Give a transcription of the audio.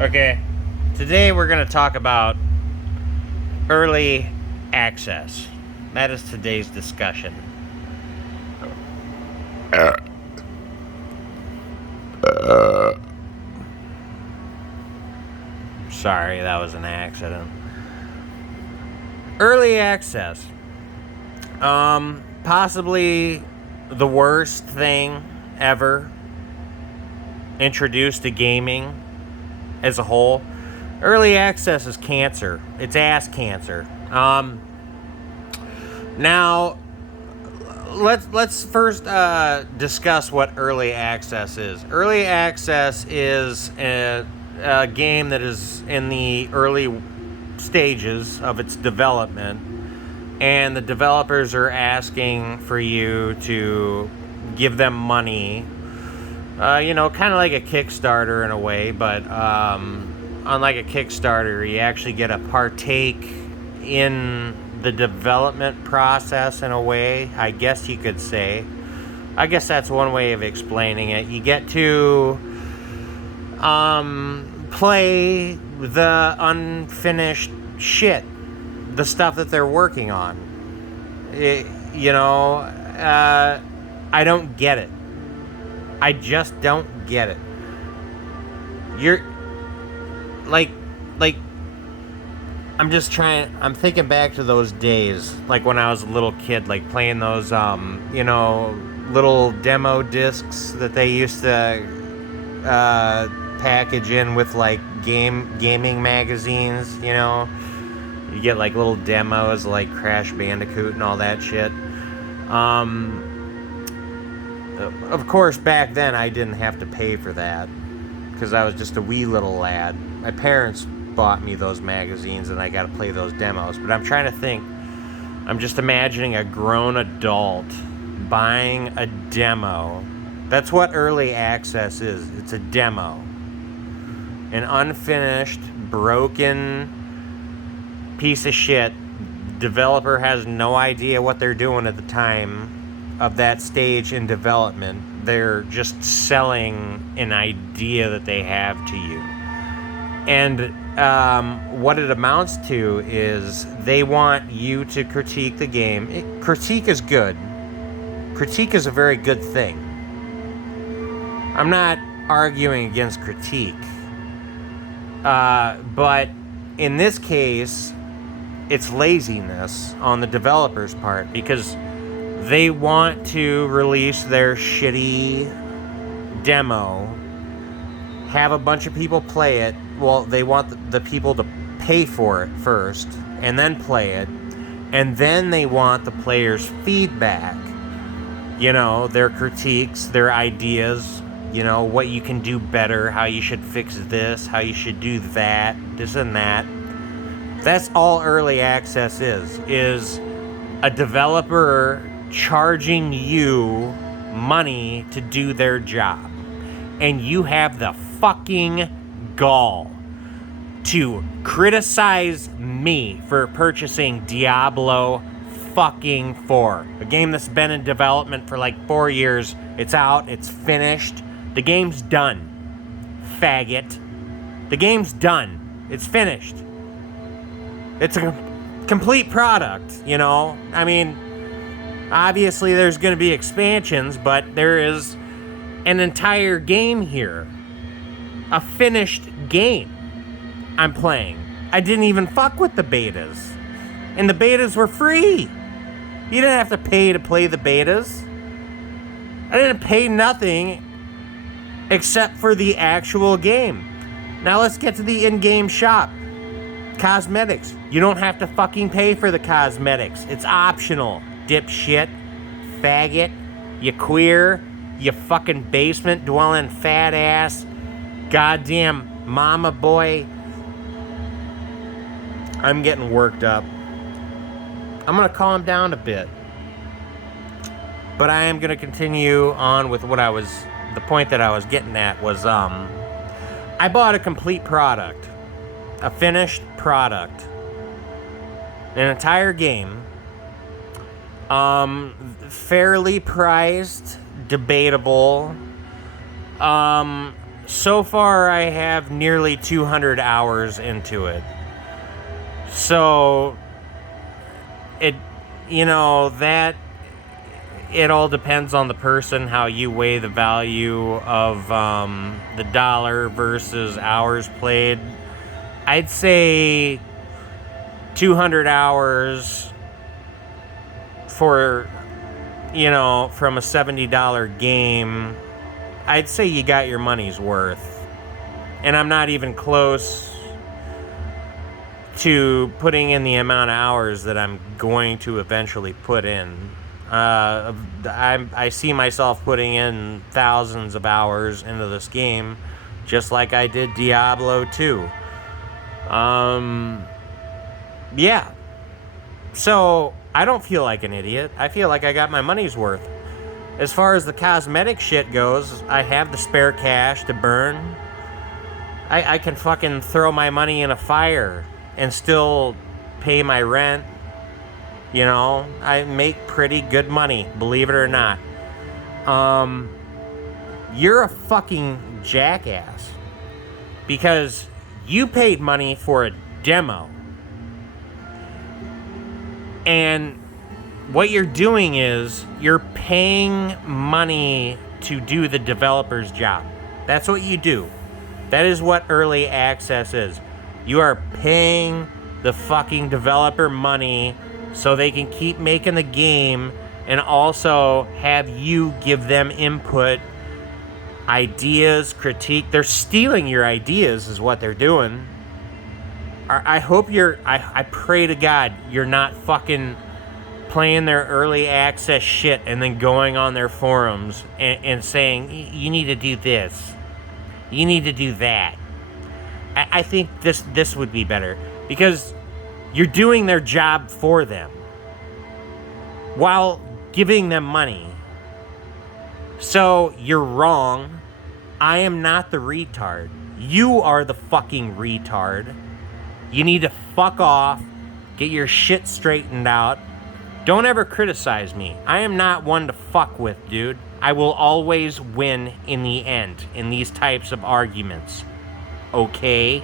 Okay, today we're going to talk about early access. That is today's discussion. Sorry, that was an accident. Early access. Possibly the worst thing ever introduced to gaming as a whole. Early access is cancer. It's ass cancer. Now, let's first discuss what early access is. Early access is a game that is in the early stages of its development, and the developers are asking for you to give them money. Kind of like a Kickstarter in a way, but unlike a Kickstarter, you actually get to partake in the development process in a way, I guess you could say. I guess that's one way of explaining it. You get to play the unfinished shit, the stuff that they're working on. I don't get it. I just don't get it. You're like I'm thinking back to those days, like when I was a little kid, like playing those little demo discs that they used to package in with like gaming magazines, You get like little demos like Crash Bandicoot and all that shit. Of course, back then I didn't have to pay for that because I was just a wee little lad. My parents bought me those magazines and I got to play those demos. But I'm trying to think. I'm just imagining a grown adult buying a demo. That's what early access is. It's a demo. An unfinished, broken piece of shit. Developer has no idea what they're doing at the time of that stage in development. They're just selling an idea that they have to you. And what it amounts to is they want you to critique the game. Critique is good. Critique is a very good thing. I'm not arguing against critique. But in this case, it's laziness on the developer's part because they want to release their shitty demo, have a bunch of people play it. Well, they want the people to pay for it first and then play it, and then they want the players' feedback, their critiques, their ideas, what you can do better, how you should fix this, how you should do that, this and that. That's all early access is a developer charging you money to do their job. And you have the fucking gall to criticize me for purchasing Diablo fucking 4. A game that's been in development for like 4 years. It's out, it's finished. The game's done. Faggot. The game's done. It's finished. It's a complete product, I mean, obviously there's going to be expansions, but there is an entire game here. A finished game I'm playing. I didn't even fuck with the betas. And the betas were free. You didn't have to pay to play the betas. I didn't pay nothing except for the actual game. Now let's get to the in-game shop. Cosmetics. You don't have to fucking pay for the cosmetics. It's optional. Dipshit. Faggot. You queer. You fucking basement dwelling fat ass. Goddamn mama boy. I'm getting worked up. I'm gonna calm down a bit. But I am gonna continue on with the point that I was getting at was, I bought a complete product. A finished product. An entire game. Fairly priced. Debatable. so far I have nearly 200 hours into it. So it, that it all depends on the person, how you weigh the value of the dollar versus hours played. I'd say 200 hours for, from a $70 game, I'd say you got your money's worth. And I'm not even close to putting in the amount of hours that I'm going to eventually put in. I see myself putting in thousands of hours into this game, just like I did Diablo 2. Yeah. So, I don't feel like an idiot. I feel like I got my money's worth. As far as the cosmetic shit goes, I have the spare cash to burn. I can fucking throw my money in a fire and still pay my rent. I make pretty good money, believe it or not. You're a fucking jackass because you paid money for a demo. And what you're doing is you're paying money to do the developer's job. That's what you do. That is what early access is. You are paying the fucking developer money so they can keep making the game and also have you give them input, ideas, critique. They're stealing your ideas is what they're doing. I hope I pray to God you're not fucking playing their early access shit and then going on their forums and saying, you need to do this. You need to do that. I think this would be better because you're doing their job for them while giving them money. So you're wrong. I am not the retard. You are the fucking retard. You need to fuck off, get your shit straightened out. Don't ever criticize me. I am not one to fuck with, dude. I will always win in the end in these types of arguments. Okay?